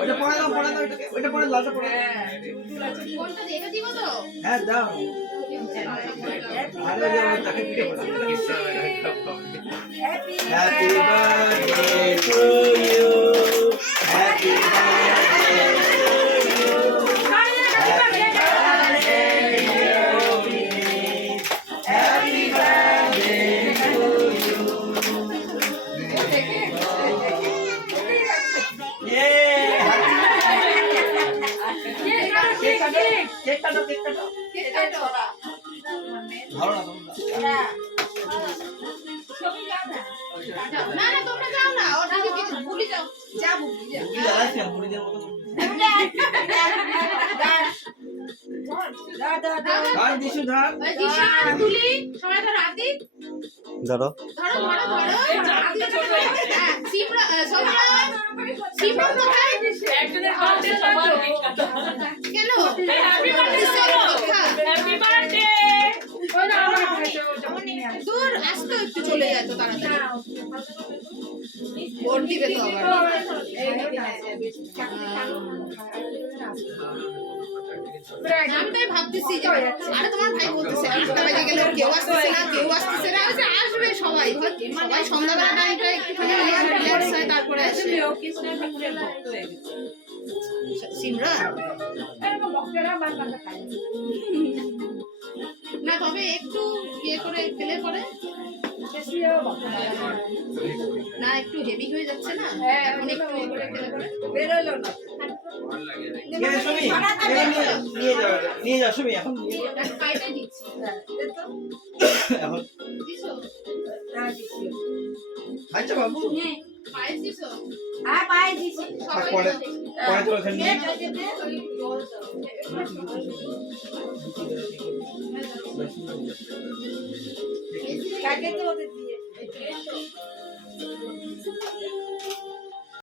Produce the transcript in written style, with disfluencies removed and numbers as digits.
ওটা পড়া দাও ওটা পড়া লালটা পড়া। কোনটা দেখে দিব তো? হ্যাঁ দাও। আরে যাও তাকে পিঠে পড়া। Happy birthday to you, happy birthday to you, happy birthday happy birthday to you. ইয়ে কেক কাটো ভালো না তোমরা না না তোমরা যাও না, ওটা কি ভুলে যাও, যা ভুলি যা। কি জ্বালাইছে বুড়িদের মতো ধান দিশু ধান ওই দিশা তুলি সবাই ধরো আদি ধরো ধরো ধরো ধরো আদি ছোট হ্যাঁ সিমরা সবরা সিমরা কোথায় একজনের হাতে সবার কেন হ্যাপি বার্থডে হ্যাপি বার্থডে ওই না দূর আসতো একটু চলে যেত তাড়াতাড়ি ভোট দিবে তো আবার আমি তাই ভাবতেছি যে আরে তোমার ভাই বলতেছে 8টা বাজে গেলে কেউ আসতেছে না আসবে সবাই সবাই সন্ধ্যাবেলা টাইমটা একটুখানি রিল্যাক্স হয় তারপরে আসবে সিমরান না তবে একটু ইয়ে করে খেলে পরে না একটু হেভি হয়ে যাচ্ছে না এখন একটু ইয়ে করে খেলে পরে বেরোলো না নিয়ে যাও সুমি এখন পাইটা দিচ্ছি এখন দিছো আচ্ছা বাবু পাইস দিছো হ্যাঁ পায়ে দিছি পরে পরে তো ওখানে কাকে তো ওদের দিয়ে